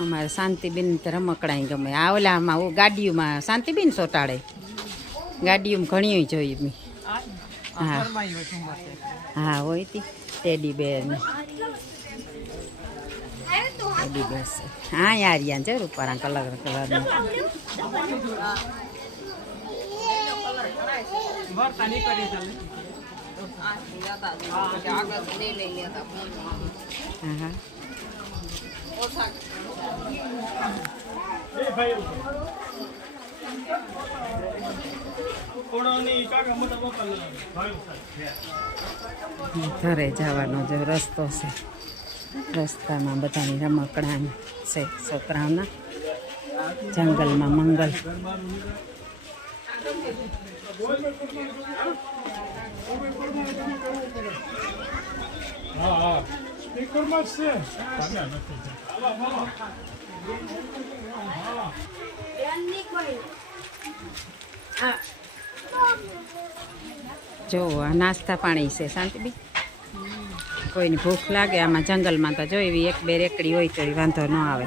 અમારે શાંતિબેન તો રમકડાઈ ગમે. આ ઓલામાં ઓ ગાડીઓમાં શાંતિબેન સોટાડે. ગાડીઓમાં ઘણી જોઈ મેં હા. હા, હોય તી. ટેડી બેર ને ટેડી બેર છે હા યાર યાર છે રૂપારા કલર કલરનું. હા હા. ઘરે જવાનો જો રસ્તો છે. રસ્તામાં બધાની રમકડા છે છોકરાઓના. જંગલમાં મંગલ. હા હા. જ, આ નાસ્તા પાણી છે શાંતિબી કોઈને ભૂખ લાગે, આમાં જંગલમાં તો જો એવી એક બે રેકડી હોય તો વાંધો ન આવે.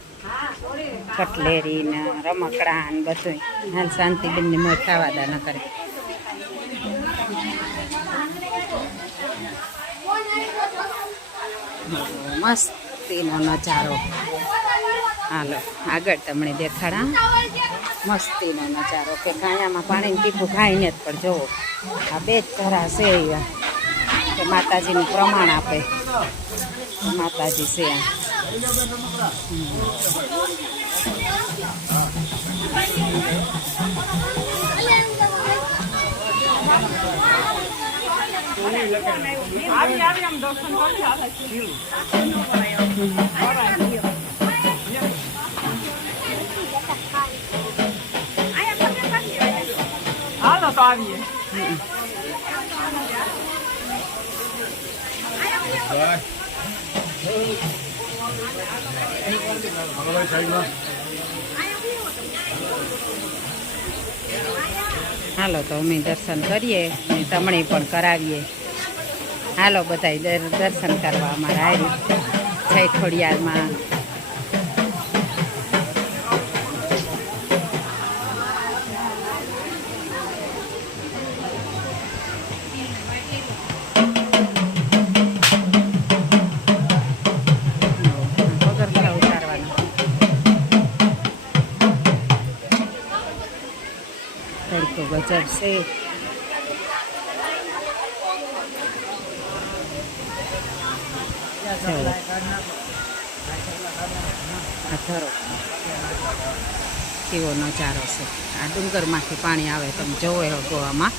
કટલેરી ને રમકડા ને બધું હાલ શાંતિબેન ને મોર ખાવા દા ન કરે મસ્તીનો નજારો. હાલો, આગળ તમને દેખાડા. મસ્તીનો નજારો. કે ગાયામાં પાણીનું ટીપું ખાઈને જ પણ જોવો. આ બે જ ધરા છે કે માતાજીનું પ્રમાણ આપે. માતાજી છે આ. હાલો તો આવીએ હાલો તો અમે દર્શન કરીએ અને તમને પણ કરાવીએ. હાલો બધા દર્શન કરવા અમારા આવી જય છે. કેવો નજારો છે. આ ડુંગરમાંથી પાણી આવે તમે જોવો એવો ગોવામાં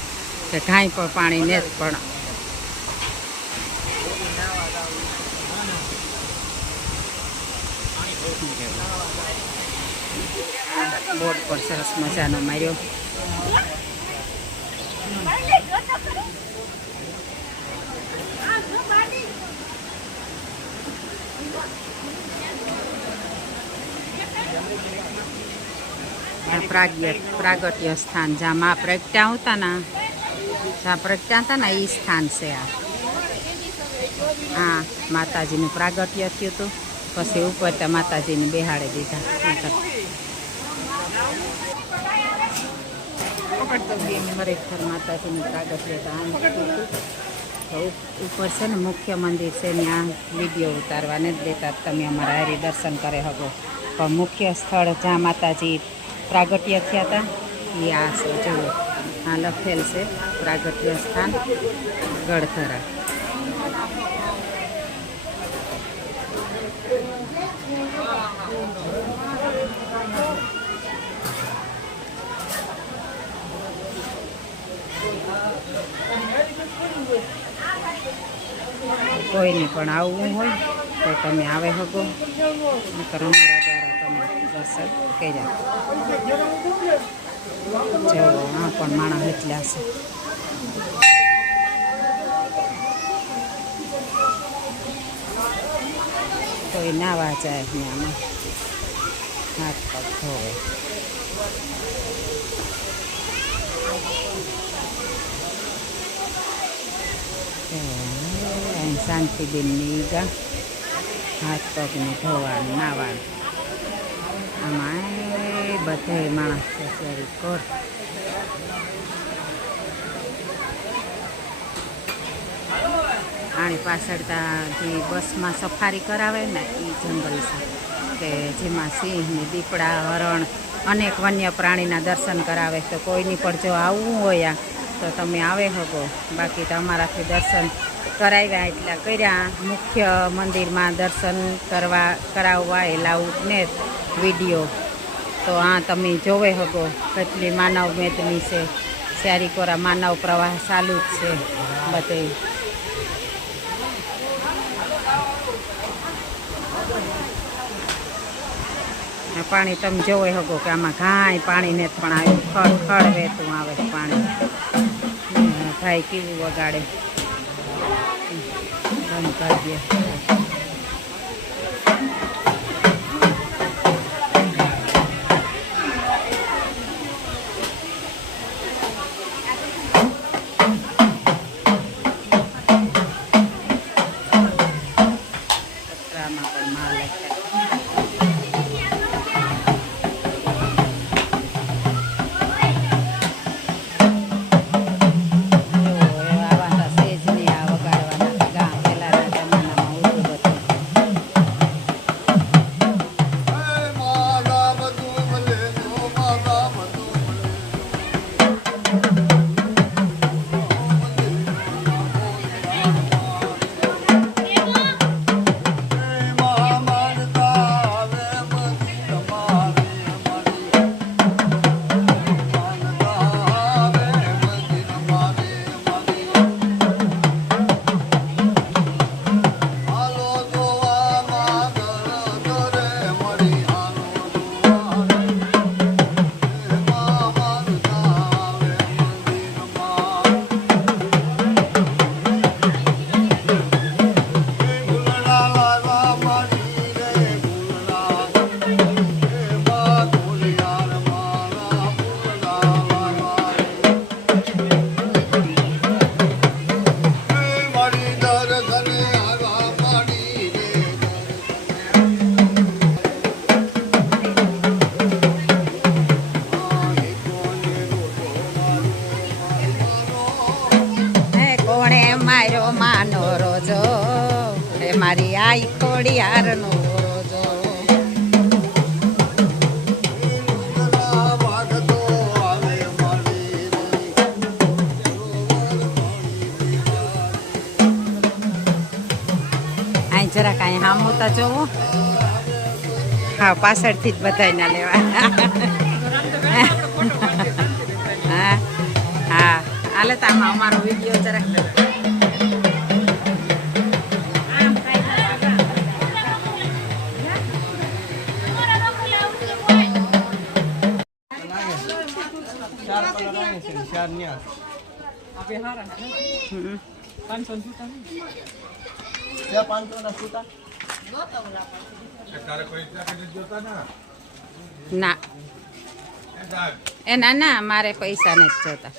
કે કાંઈ પણ પાણી ને જ પણ બોર્ડ પર સરસ મજાનો માર્યો. પ્રાગ્ય પ્રાગટ્ય સ્થાન જ્યાં મા પ્રગટ્યા હતા ને, જ્યાં પ્રગટ્યા હતા ને એ સ્થાન છે આ. હા, માતાજીનું પ્રાગટ્ય થયું હતું પછી ઉપર ત્યાં માતાજીને બેહાડી દીધા. નકર. ખરેખર માતાજીનું પ્રાગટ્ય તો આમ તો ઉપ- ઉપર છે ને મુખ્ય મંદિર છે ત્યાં વીડિયો ઉતારવા જ દેતા તમે અમારા હારી દર્શન કરે શકો પણ મુખ્ય સ્થળ જ્યાં માતાજી પ્રાગટ્ય થયા હતા, એ આ છે, જુઓ. આ લખેલ છે, પ્રાગટ્ય સ્થાન ગળધરા કોઈને પણ આવવું હોય તો તમે આવે શકો. નકર દ્વારા તમે દર્શન કર્યા. જો, આ પણ માણસ એટલા છે. કોઈ નાવા જાય ત્યાંમાં હાથ પગ ધોવે. શાંતિબેનની ઈગા હાથ પગને ધોવાનું, નાવાનું. આમાં બધે માણસ છે શેરી કોર. આની પાછળ જે બસમાં સફારી કરાવે ને એ જંગલ છે. કે જેમાં સિંહ ને દીપડા, હરણ, અનેક વન્ય પ્રાણીના દર્શન કરાવે તો કોઈની પણ જો આવવું હોય આ તો તમે આવે હગો બાકી તો અમારાથી દર્શન કરાવ્યા એટલા કર્યા. મુખ્ય મંદિરમાં દર્શન કરવા, કરાવવા એલાઉડ ને વીડિયો. તો આ તમે જોવે હગો કેટલી માનવ મેદની છે. ચારીકોરા માનવ પ્રવાહ ચાલુ જ છે બધે. પાણી તમે જોવે હગો કે આમાં ઘાય પાણીને પણ આવ્યું ખડ ખડ વહેતું આવે પાણી. ભાઈ કેવું વગાડે? બંધ કરી દે. માર્યો માનો રોજો. હે મારી આઈ ખોડિયારનો રોજો. અહીં જરા કાંઈ હામું તો જોવું. હા, પાછળથી જ બધાય ના લેવા. હા હા. હાલે તો અમારો વીડિયો જરાક ના એ ના ના મારે પૈસા નથી જોતા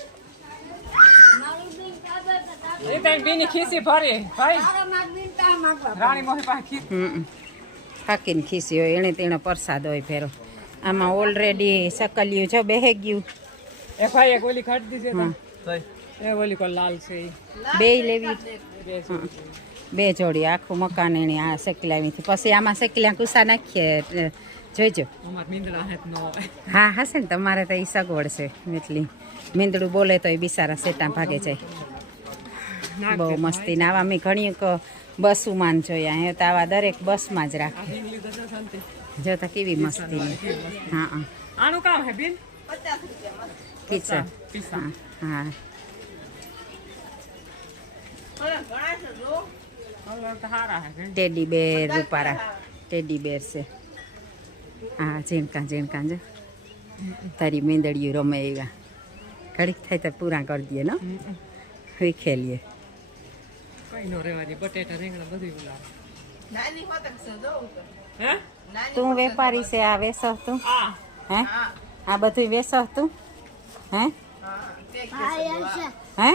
બેની ખીસી ભરી ભાઈ રાણી મોહી પાસે ખીસ હમ ફાકીને ખીસી હોય એણે તેનો પ્રસાદ હોય ફેરો આમાં ઓલરેડી સકલ્યું છે બેહે ગયું એ ભાઈ એક ઓલી ખાટી દીધી એ ઓલી કો લાલ છે બે લેવી. બે જોડી. આખું મકાન એણે આ શેકલાવીથી પછી આમાં શેકલ્યા કુસા નાખીએ જોઈજો. હા હશે ને તમારે તો એ સગવડ છે એટલી. મીંદડું બોલે તો એ બિસારા સેટા ભાગે જાય. બહુ મસ્તી. ને આવા મેં ઘણી બસુમાં જોયા અહીંયા તો આવા દરેક બસમાં જ રાખે. જોતા કેવી મસ્તી હા હા. આનું કામ હે બિન? કિચન. હા હે. ટેડી બેર રૂપારા. ટેડી બેર છે. હા ઝીણકા ઝીણકા જો. તારી મેંદડીયું રમે એવા. ઘડીક થાય તો પૂરા કરી દઈએ ને? હવે ખેલીએ. તો વેપારી છે આ વેસો તું? હે. આ બધું વેસો તું? હે? હે?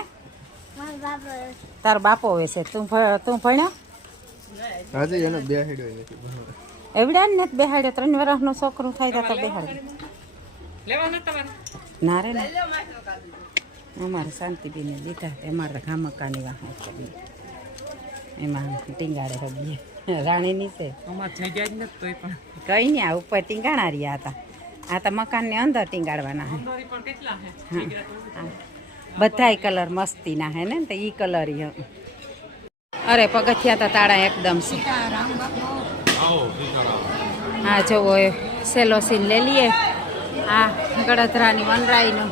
તારો બાપો હોય છે. તું તું ભણ્યો? હજી એને બેહાડ્યો નથી. એવડા ને નથી બેહાડ્યો? ત્રણ વર્ષનું છોકરું થાય તો બેહાડ્યો લેવા ન ના રે ને. અમારે શાંતિબીને દીધા તે અમારે ગામકાની વાહ એમાં ટીંગાડે હગીએ રાણીની છે. અમાર જગ્યા જ નથી તોય પણ. કઈ નહીં આ ઉપર ટીંગાણા રહ્યા હતા. આ તો મકાનની અંદર ટીંગાડવાના હે. બધાય કલર મસ્તીના હે ને? તો એ કલર અરે પગથિયા તો તાળા એકદમ છે. હા જોવો એ સેલો સીન લઈ લઈએ. આ ગળતરાની વનરાઈનું.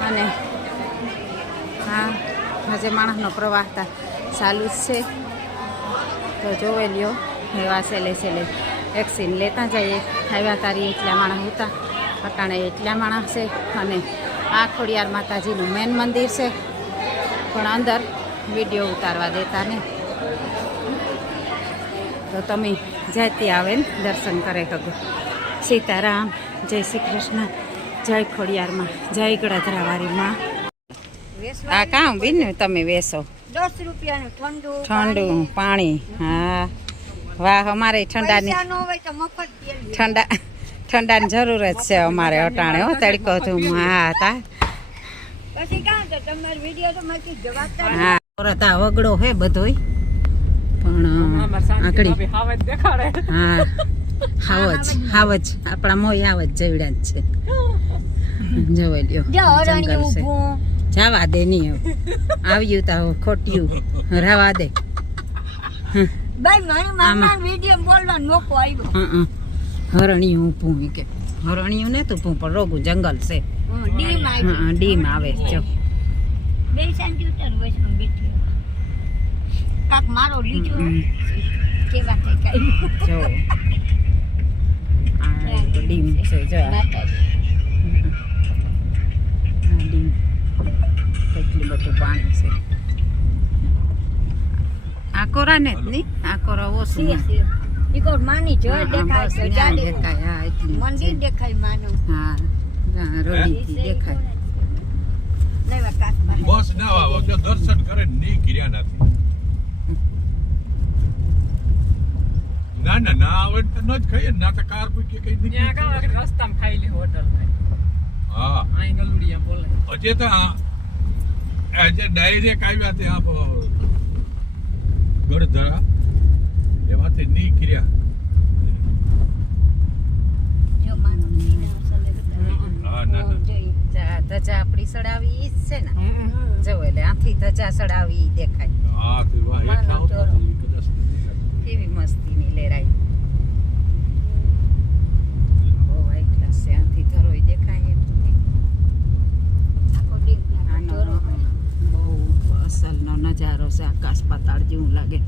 અને હા હજે માણસનો પ્રવાહ તા ચાલુ જ છે. તો જોવે લ્યો એવા સેલે સેલે એક સીન લેતા જઈએ. આવ્યા તારી એટલા માણસ હતા. અટાણે એટલા માણસ છે. અને આ ખોડિયાર માતાજીનું મેન મંદિર છે. પણ અંદર વીડિયો ઉતારવા દેતા ને તો તમે જાતી આવે ને દર્શન કરે કગો સીતારામ જય શ્રી કૃષ્ણ જય ખોડિયારમાં જય ગળધરાવારીમાં આ કામ બીન તમે વેસો. દસ રૂપિયાનું ઠંડુ ઠંડુ પાણી. હા. વાહ અમારે ઠંડાની. ઠંડા ઠંડાની જરૂર જ છે અમારે અટાણે હો તડકો ધૂમ હા હતા પછી કાં તો તમારો વીડિયો તો મારી જવાબદાર હા તરત વગડો હે બધોય. પણ આકડી. જ હા હાવજ હાવજ આપણા મોય હાવજ જવડ્યા જ છે. જોઈ લ્યો જવા દે નહીં આવ્યું તા ખોટ્યું. રવા દે. ભાઈ મારી મામા વીડિયો બોલવા નોકો આવ્યો હં, હં. હરણિયું ઊભું કે. હરણિયું ને તું પણ રોગું જંગલ છે. હું ડીમ આવે જો. બે શાંતિ વચમાં બેઠી. કાક મારો લીજો કેવા કઈ કઈ. જો. આ એક ડીમ છે? જો. આ. ડીમ. કેટલું બધું પાણી છે. આકોરા ને? આ કોરા ઓછી ઈકો માની જો દેખાય બસ જાડે. દેખાય હા એટલી મંદિર દેખાય માનું. હા હા, રોડીથી દેખાય. લેવા કાક પાસે બસ ના આવો જો દર્શન કરે ની નથી ના ના ના આવે તો ન જ ખાઈએ ના તો કાર કોઈ કે કઈ ત્યાં નીકળી કાં આગળ રસ્તામાં ખાઈ લે હોટલ હા. અહીં ગલુડિયા બોલે. અજે તો આજે ડાયરેક્ટ આવ્યા તે આપ ગઢધરા એમાંથી ની કર્યા જો માનો લીલો સલે હા ના ના જોઈ જા ધજા આપણી સડાવી ઈ જ છે ને જો એટલે આથી ધજા સડાવી દેખાય. કેવી દોરો બહુ અસલનો નજારો છે આકાશ પાતાળ જેવું લાગે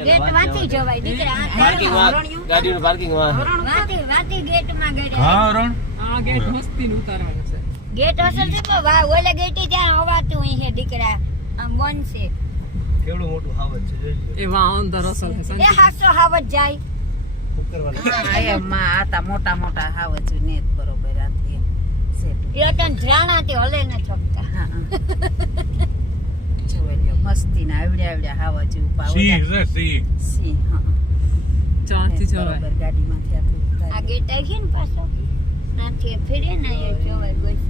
ગેટ વાંચી જવાય દીકરા આ પાર્કિંગ તારા માં ગાડીનું પાર્કિંગમાં વાંચી વાંચી ગેટ. માં ગઈ હા રણ આ ગેટ મસ્તી ઉતારવાનું છે. ગેટ અસલ છે પણ વા ઓલે ગેટી ત્યાં અવાતું અહીં છે દીકરા. આમ બંધ કેવડું મોટું હાવજ છે એ વાં અંદર અસલ છે એ હાસો હાવત જાય. કરવાનું આતા મોટા મોટા હાવ જ ને બરોબર આથી સેટ એ તે હલે ન શકતા હા. હા. ના આવડ્યા આવડ્યા હાવા જેવું પાવ સી સિંહ હા. ચાંદથી જોવાય બરાબર ગાડીમાંથી આપણે આ. ગેટ આવી ને પાછો? નાથી ફેરે ને એ જોવાય બસ